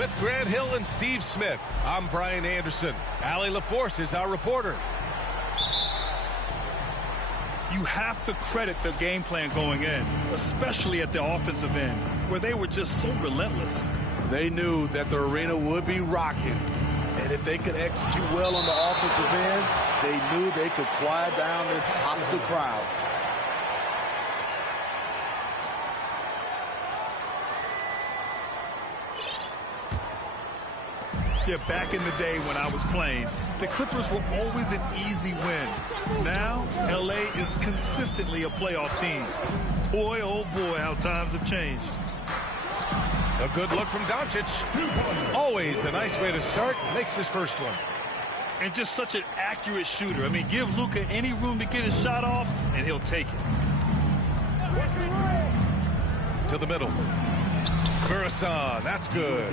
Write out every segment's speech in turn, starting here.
With Grant Hill and Steve Smith, I'm Brian Anderson. Allie LaForce is our reporter. You have to credit the game plan going in, especially at the offensive end, where they were just so relentless. They knew that the arena would be rocking, and if they could execute well on the offensive end, they knew they could quiet down this hostile crowd. Yeah, back in the day when I was playing, the Clippers were always an easy win. Now, LA is consistently a playoff team. Boy, oh boy, how times have changed. A good look from Doncic. Always a nice way to start. Makes his first one. And just such an accurate shooter. I mean, give Luka any room to get his shot off, and he'll take it. To the middle. Murison, that's good.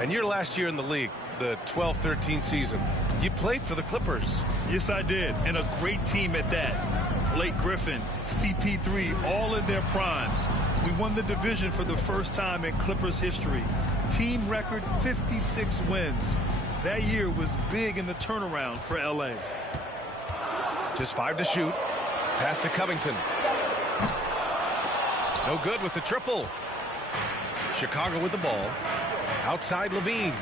And your last year in the league, the 12-13 season, you played for the Clippers. Yes, I did, and a great team at that. Blake Griffin, CP3, all in their primes. We won the division for the first time in Clippers history. Team record 56 wins. That year was big in the turnaround for LA. Just 5 to shoot. Pass to Covington. No good with the triple. Chicago with the ball. Outside Levine.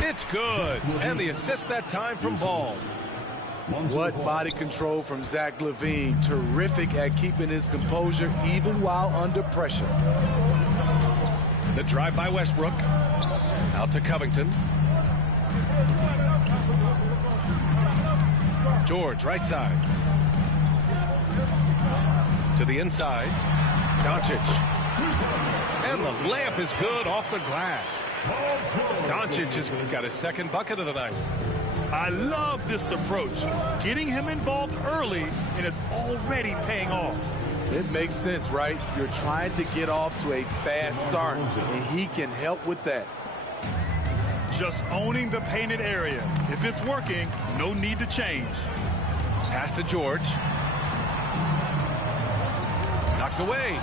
It's good. And the assist that time from Ball. What body control from Zach LaVine. Terrific at keeping his composure even while under pressure. The drive by Westbrook. Out to Covington. George, right side. To the inside. Doncic. And the layup is good off the glass. Doncic has got his second bucket of the night. I love this approach. Getting him involved early, and it's already paying off. It makes sense, right? You're trying to get off to a fast start, and he can help with that. Just owning the painted area. If it's working, no need to change. Pass to George. Knocked away.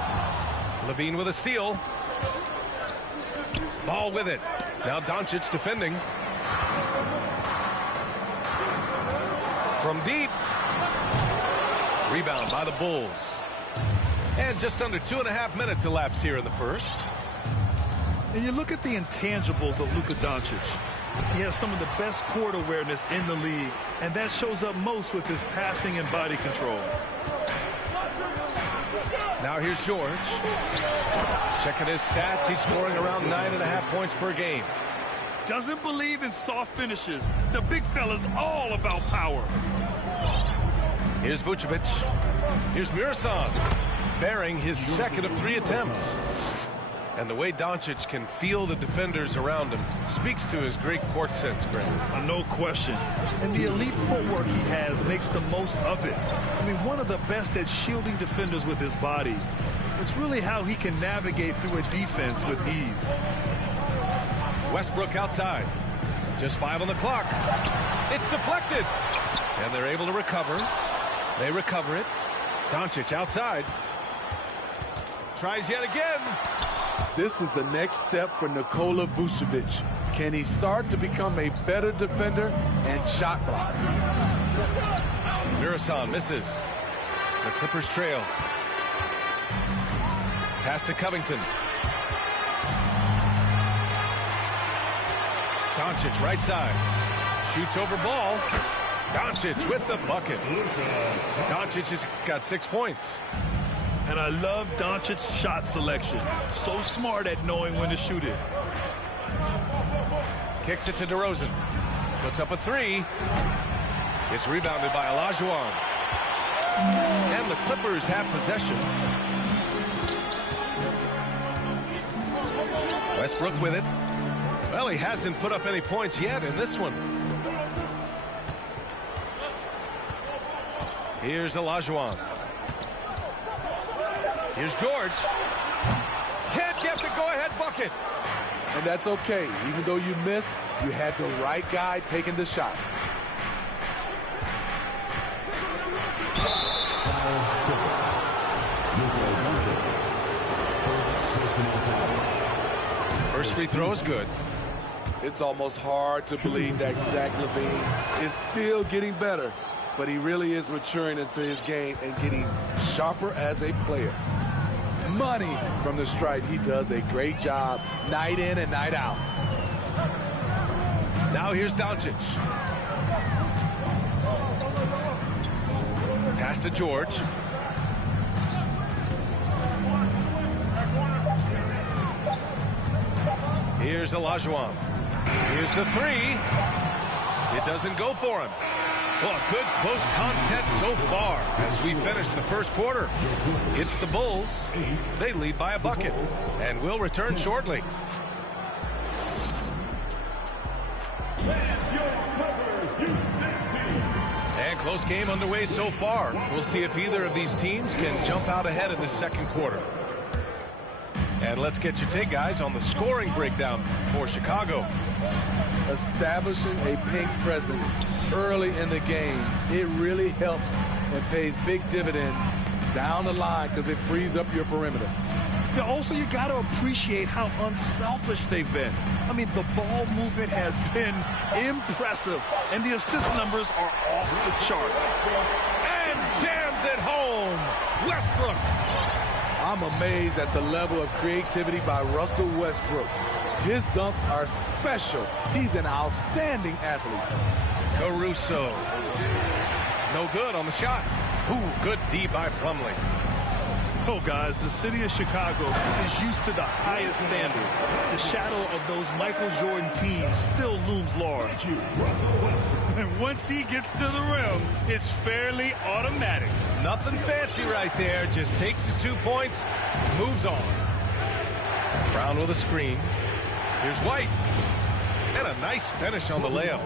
Levine with a steal. Ball with it. Now Doncic defending. From deep. Rebound by the Bulls. And just under 2.5 minutes elapsed here in the first. And you look at the intangibles of Luka Doncic. He has some of the best court awareness in the league, and that shows up most with his passing and body control. Now here's George. Checking his stats, he's scoring around 9.5 points per game. Doesn't believe in soft finishes. The big fella's all about power. Here's Vucevic. Here's Murison, bearing his second of 3 attempts. And the way Doncic can feel the defenders around him speaks to his great court sense, Grant. No question. And the elite footwork he has makes the most of it. I mean, one of the best at shielding defenders with his body. It's really how he can navigate through a defense with ease. Westbrook outside. Just 5 on the clock. It's deflected. And they're able to recover. They recover it. Doncic outside. Tries yet again. This is the next step for Nikola Vucevic. Can he start to become a better defender and shot blocker? Murison misses. The Clippers trail. Pass to Covington. Doncic right side. Shoots over Ball. Doncic with the bucket. Doncic has got 6 points. And I love Doncic's shot selection. So smart at knowing when to shoot it. Kicks it to DeRozan. Puts up a 3. It's rebounded by Olajuwon. And the Clippers have possession. Westbrook with it. Well, he hasn't put up any points yet in this one. Here's Olajuwon. Here's George. Can't get the go-ahead bucket. And that's okay. Even though you miss, you had the right guy taking the shot. First free throw is good. It's almost hard to believe that Zach LaVine is still getting better, but he really is maturing into his game and getting sharper as a player. Money from the stripe. He does a great job night in and night out. Now here's Doncic. Pass to George. Here's Olajuwon. Here's the three. It doesn't go for him. Well, a good close contest so far as we finish the first quarter. It's the Bulls. They lead by a bucket and will return shortly. And close game underway so far. We'll see if either of these teams can jump out ahead in the second quarter. And let's get your take, guys, on the scoring breakdown for Chicago. Establishing a paint presence early in the game, it really helps and pays big dividends down the line because it frees up your perimeter. Yeah, also, you got to appreciate how unselfish they've been. I mean, the ball movement has been impressive, and the assist numbers are off the chart. And jams it home. Westbrook. I'm amazed at the level of creativity by Russell Westbrook. His dunks are special. He's an outstanding athlete. Caruso. No good on the shot. Ooh, good D by Plumlee. Oh, guys, the city of Chicago is used to the highest standard. The shadow of those Michael Jordan teams still looms large. And once he gets to the rim, it's fairly automatic. Nothing fancy right there. Just takes his 2 points, moves on. Brown with a screen. Here's White. And a nice finish on the layup.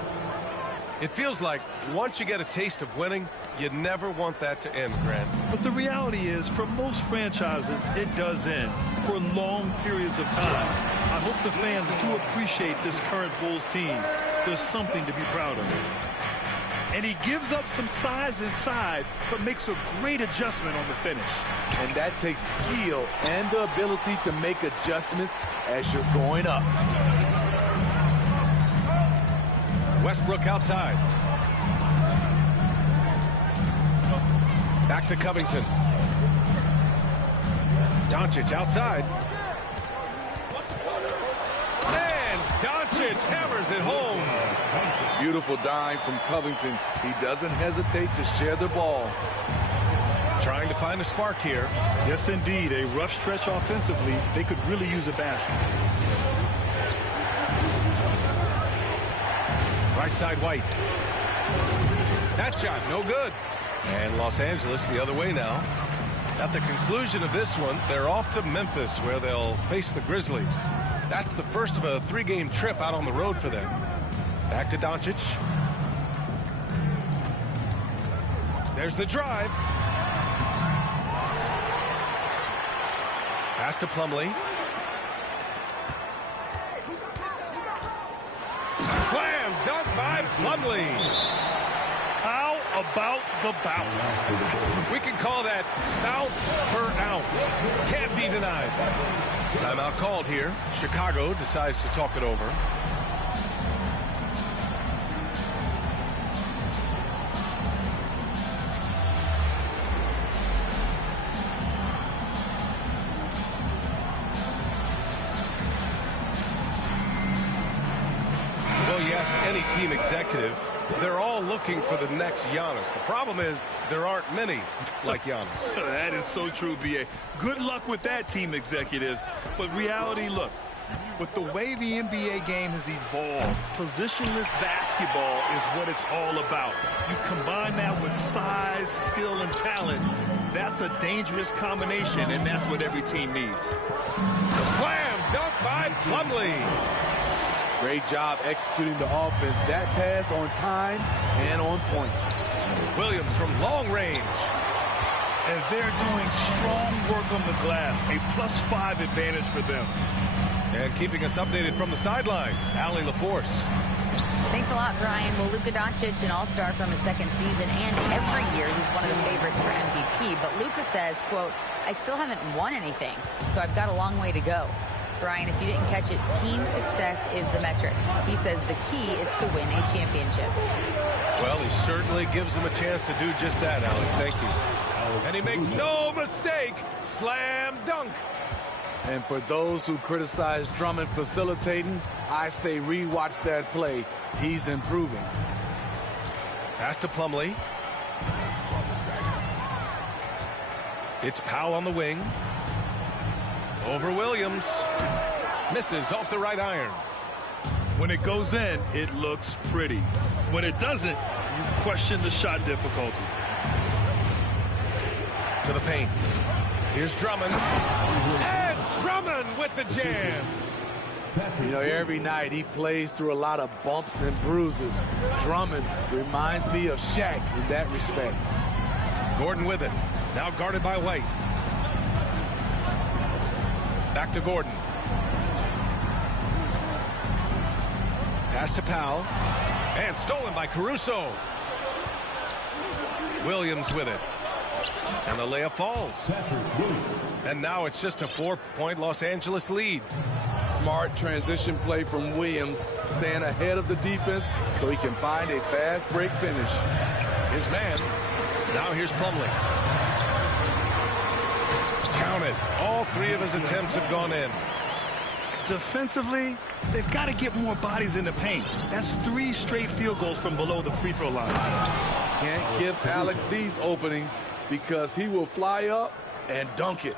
It feels like once you get a taste of winning, you never want that to end, Grant. But the reality is, for most franchises, it does end for long periods of time. I hope the fans do appreciate this current Bulls team. There's something to be proud of. And he gives up some size inside, but makes a great adjustment on the finish. And that takes skill and the ability to make adjustments as you're going up. Westbrook outside. Back to Covington. Doncic outside. And Doncic hammers it home. Beautiful dime from Covington. He doesn't hesitate to share the ball. Trying to find a spark here. Yes, indeed. A rough stretch offensively. They could really use a basket. Right side, White. That shot, no good. And Los Angeles the other way now. At the conclusion of this one, they're off to Memphis, where they'll face the Grizzlies. That's the first of a 3-game trip out on the road for them. Back to Doncic. There's the drive. Pass to Plumlee. Slam dunk by Plumlee. How about the bounce? We can call that bounce per ounce. Can't be denied. Timeout called here. Chicago decides to talk it over. Any team executive, they're all looking for the next Giannis. The problem is there aren't many like Giannis. That is so true, B.A. Good luck with that, team executives. But reality, look, with the way the NBA game has evolved, positionless basketball is what it's all about. You combine that with size, skill, and talent. That's a dangerous combination, and that's what every team needs. Slam dunk by Plumlee. Great job executing the offense. That pass on time and on point. Williams from long range. And they're doing strong work on the glass. A +5 advantage for them. And keeping us updated from the sideline, Allie LaForce. Thanks a lot, Brian. Well, Luka Doncic, an all-star from his second season, and every year he's one of the favorites for MVP. But Luka says, quote, I still haven't won anything, so I've got a long way to go. Brian, if you didn't catch it, team success is the metric. He says the key is to win a championship. Well, he certainly gives them a chance to do just that, Alec. Thank you. And he makes no mistake. Slam dunk. And for those who criticize Drummond facilitating, I say rewatch that play. He's improving. Pass to Plumlee. It's Powell on the wing. Over Williams. Misses off the right iron. When it goes in, it looks pretty. When it doesn't, you question the shot difficulty. To the paint. Here's Drummond. And Drummond with the jam. You know, every night he plays through a lot of bumps and bruises. Drummond reminds me of Shaq in that respect. Gordon with it. Now guarded by White. Back to Gordon. Pass to Powell. And stolen by Caruso. Williams with it. And the layup falls. And now it's just a 4-point Los Angeles lead. Smart transition play from Williams, staying ahead of the defense so he can find a fast break finish. His man. Now here's Plumlee. Counted. All 3 of his attempts have gone in. Defensively, they've got to get more bodies in the paint. That's 3 straight field goals from below the free throw line. Can't give Alex these openings because he will fly up and dunk it.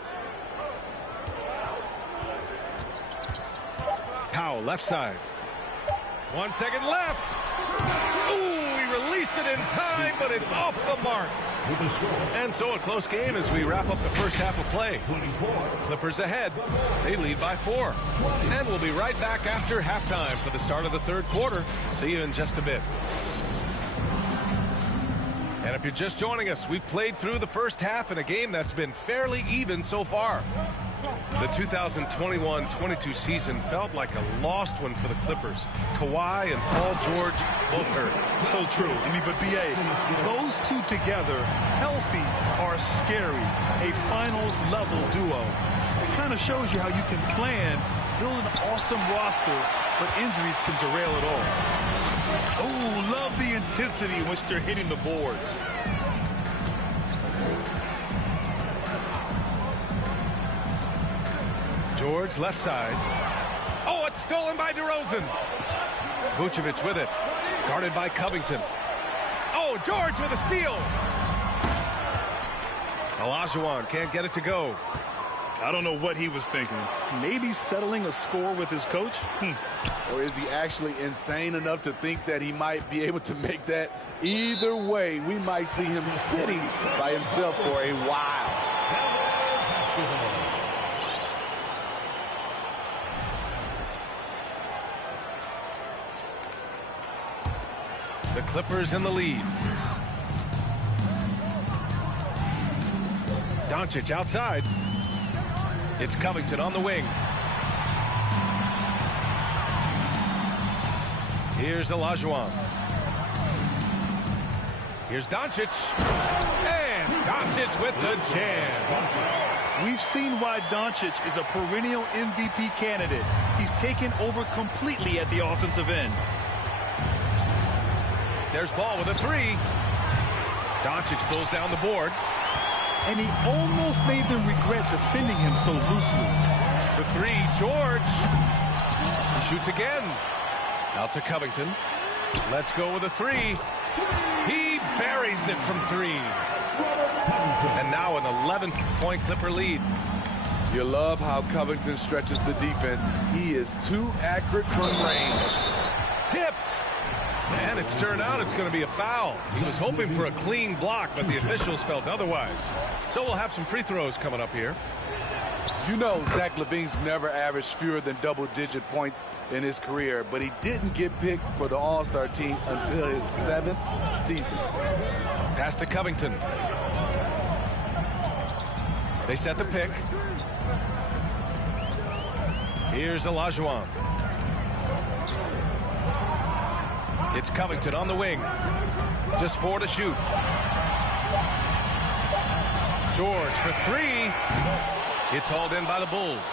Powell, left side. 1 second left. Ooh, he released it in time, but it's off the mark. And so a close game as we wrap up the first half of play. Clippers ahead. They lead by 4. And we'll be right back after halftime for the start of the third quarter. See you in just a bit. And if you're just joining us, we've played through the first half in a game that's been fairly even so far. The 2021-22 season felt like a lost one for the Clippers. Kawhi and Paul George both hurt. So true. I mean, but B.A., those two together, healthy, are scary. A finals-level duo. It kind of shows you how you can plan, build an awesome roster, but injuries can derail it all. Oh, love the intensity in which they're hitting the boards. George, left side. Oh, it's stolen by DeRozan. Vucevic with it. Guarded by Covington. Oh, George with a steal. Olajuwon can't get it to go. I don't know what he was thinking. Maybe settling a score with his coach? Or is he actually insane enough to think that he might be able to make that? Either way, we might see him sitting by himself for a while. The Clippers in the lead. Doncic outside. It's Covington on the wing. Here's Olajuwon. Here's Doncic. And Doncic with the jam. We've seen why Doncic is a perennial MVP candidate. He's taken over completely at the offensive end. There's Ball with a 3. Doncic pulls down the board. And he almost made them regret defending him so loosely. For 3, George. He shoots again. Out to Covington. Let's go with a 3. He buries it from 3. And now an 11-point Clipper lead. You love how Covington stretches the defense. He is too accurate from range. Tipped. And it's turned out it's going to be a foul. He was hoping for a clean block, but the officials felt otherwise. So we'll have some free throws coming up here. You know Zach LaVine's never averaged fewer than double-digit points in his career, but he didn't get picked for the All-Star team until his 7th season. Pass to Covington. They set the pick. Here's Olajuwon. It's Covington on the wing. Just 4 to shoot. George for 3. It's hauled in by the Bulls.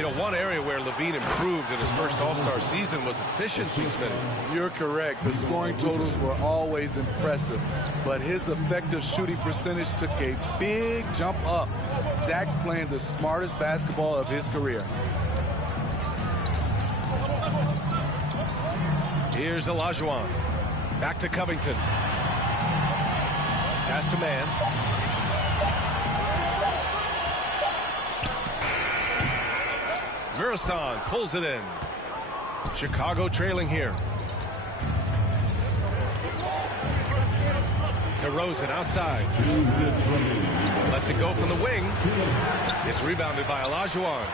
You know, one area where LaVine improved in his first All-Star season was efficiency, Smitty. You're correct. The scoring totals were always impressive, but his effective shooting percentage took a big jump up. Zach's playing the smartest basketball of his career. Here's Olajuwon. Back to Covington. Pass to Man. Murison pulls it in. Chicago trailing here. DeRozan outside. Lets it go from the wing. It's rebounded by Olajuwon.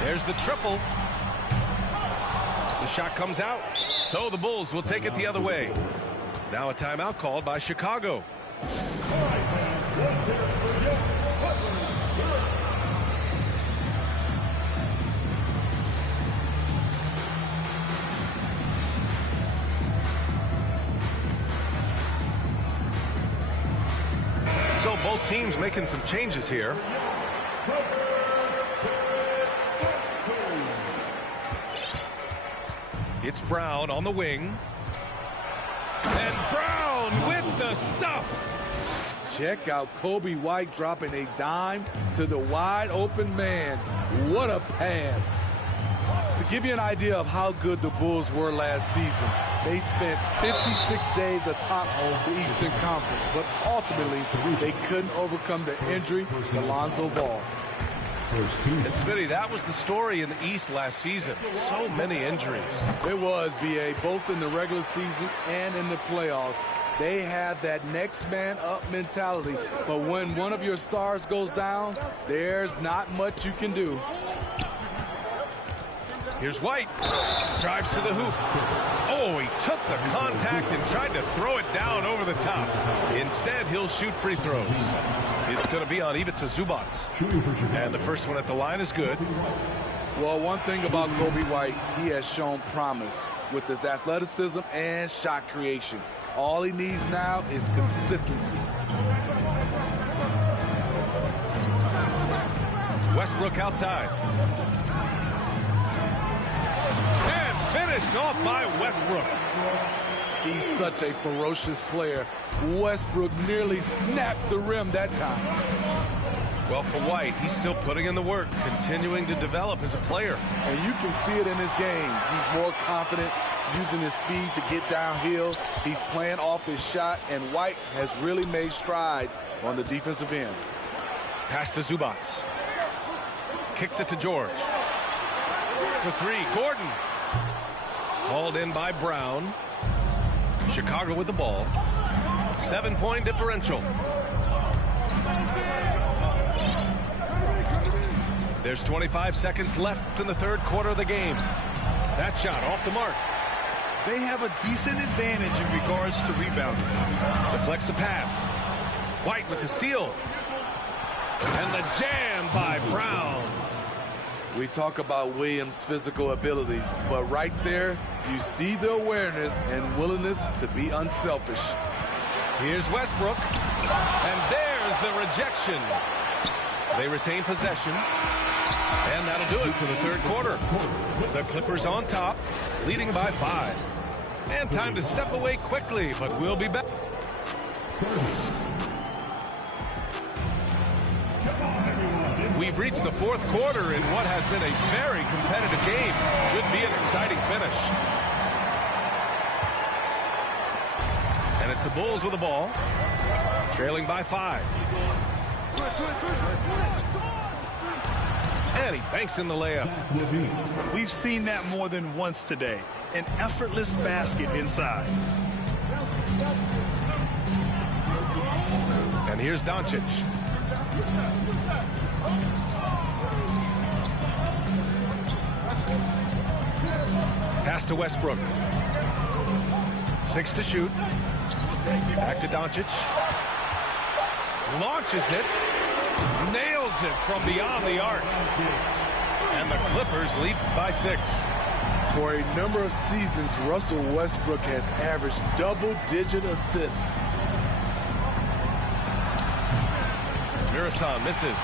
There's the triple. The shot comes out. So the Bulls will take it the other way. Now a timeout called by Chicago. So both teams making some changes here. It's Brown on the wing. And Brown with the stuff. Check out Kobe White dropping a dime to the wide open man. What a pass. To give you an idea of how good the Bulls were last season, they spent 56 days atop the Eastern Conference, but ultimately they couldn't overcome the injury to Lonzo Ball. And Smitty, that was the story in the East last season. So many injuries. It was, B.A., both in the regular season and in the playoffs. They have that next man up mentality, but when one of your stars goes down, there's not much you can do. Here's White. Drives to the hoop. Oh, he took the contact and tried to throw it down over the top. Instead, he'll shoot free throws. It's going to be on Ivica Zubac. And the first one at the line is good. Well, one thing about Kobe White, he has shown promise with his athleticism and shot creation. All he needs now is consistency. Westbrook outside. And finished off by Westbrook. He's such a ferocious player. Westbrook nearly snapped the rim that time. Well, for White, he's still putting in the work, continuing to develop as a player. And you can see it in his game. He's more confident, using his speed to get downhill. He's playing off his shot, and White has really made strides on the defensive end. Pass to Zubac. Kicks it to George. For three, Gordon. Hauled in by Brown. Chicago with the ball. 7-point differential. There's 25 seconds left in the third quarter of the game. That shot off the mark. They have a decent advantage in regards to rebounding. Deflects the pass. White with the steal. And the jam by Brown. We talk about Williams' physical abilities, but right there, you see the awareness and willingness to be unselfish. Here's Westbrook. And there's the rejection. They retain possession. And that'll do it for the third quarter. The Clippers on top, leading by 5. And time to step away quickly, but we'll be back. We've reached the fourth quarter in what has been a very competitive game. Should be an exciting finish. And it's the Bulls with the ball, trailing by 5. And he banks in the layup. We've seen that more than once today. An effortless basket inside. And here's Doncic. Pass to Westbrook. 6 to shoot. Back to Doncic. Launches it. Nails it from beyond the arc. And the Clippers lead by 6. For a number of seasons, Russell Westbrook has averaged double-digit assists. Murasan misses.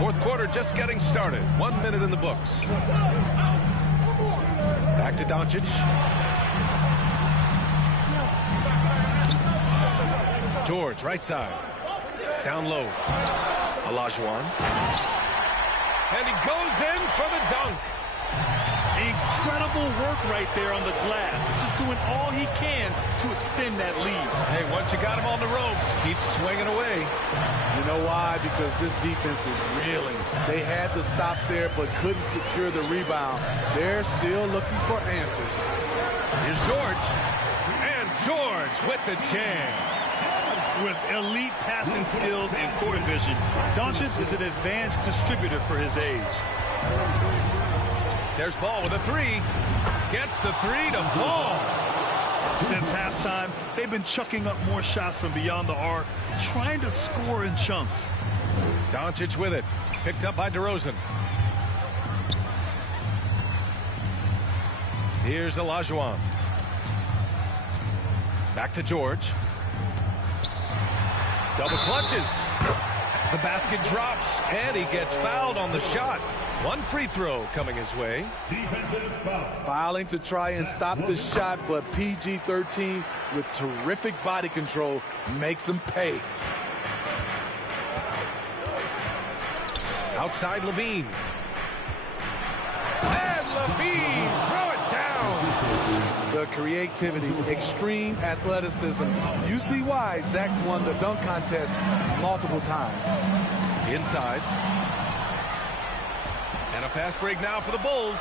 Fourth quarter just getting started. 1 minute in the books. Back to Doncic. George, right side. Down low. Olajuwon. And he goes in for the dunk. Incredible work right there on the glass. Just doing all he can to extend that lead. Hey, once you got him on the ropes, keep swinging away. You know why? Because this defense is reeling. They had to stop there but couldn't secure the rebound. They're still looking for answers. Here's George. And George with the jam. With elite passing skills and court vision, Doncic is an advanced distributor for his age. There's Ball with a three. Gets the three to fall. Since halftime, they've been chucking up more shots from beyond the arc, trying to score in chunks. Doncic with it. Picked up by DeRozan. Here's Olajuwon. Back to George. Double clutches. The basket drops, and he gets fouled on the shot. One free throw coming his way. Fouling to try and stop the shot, but PG-13 with terrific body control makes him pay. Outside Levine. And Levine, throw it down. The creativity, extreme athleticism. You see why Zach's won the dunk contest multiple times. Inside. And a fast break now for the Bulls.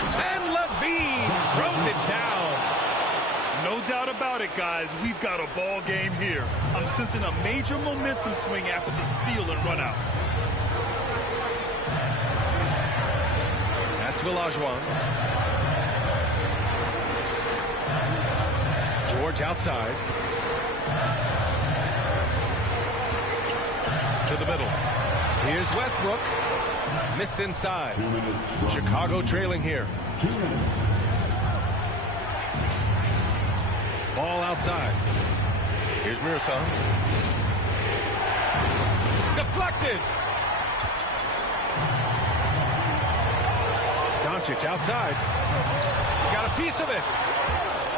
And Levine throws it down. No doubt about it, guys. We've got a ball game here. I'm sensing a major momentum swing after the steal and run out. Pass to Olajuwon. George outside. To the middle. Here's Westbrook. Missed inside. Chicago trailing here. Ball outside. Here's Murasan. Deflected. Doncic outside. Got a piece of it.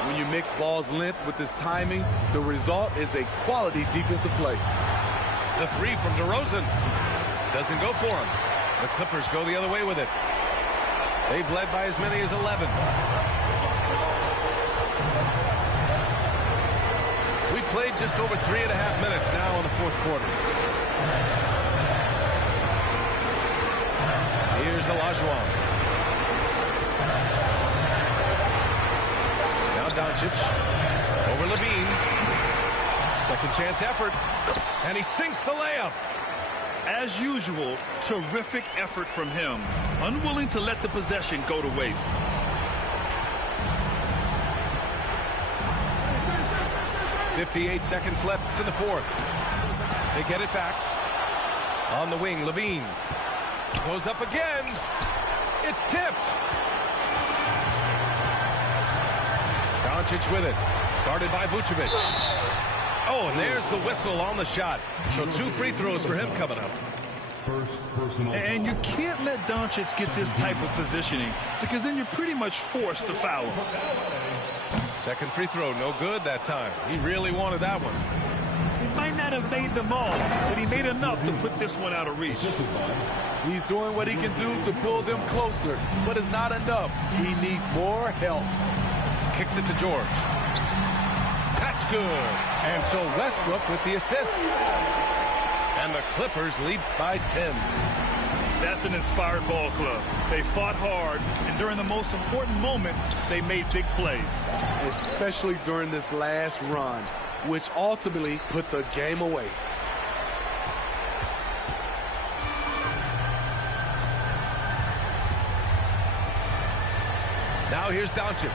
When you mix Ball's length with his timing, the result is a quality defensive play. The three from DeRozan. Doesn't go for him. The Clippers go the other way with it. They've led by as many as 11. We've played just over 3.5 minutes now in the fourth quarter. Here's Olajuwon. Now Doncic. Over Levine. Second chance effort. And he sinks the layup. As usual, terrific effort from him. Unwilling to let the possession go to waste. .58 seconds left in the fourth. They get it back. On the wing, Levine. Goes up again. It's tipped. Doncic with it. Guarded by Vucevic. Oh, and there's the whistle on the shot. So 2 free throws for him coming up. And you can't let Doncic get this type of positioning because then you're pretty much forced to foul him. Second free throw, no good that time. He really wanted that one. He might not have made them all, but he made enough to put this one out of reach. He's doing what he can do to pull them closer, but it's not enough. He needs more help. Kicks it to George. That's good. And so Westbrook with the assist. And the Clippers lead by 10. That's an inspired ball club. They fought hard, and during the most important moments, they made big plays. Especially during this last run, which ultimately put the game away. Now here's Doncic.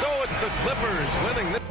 So it's the Clippers winning this.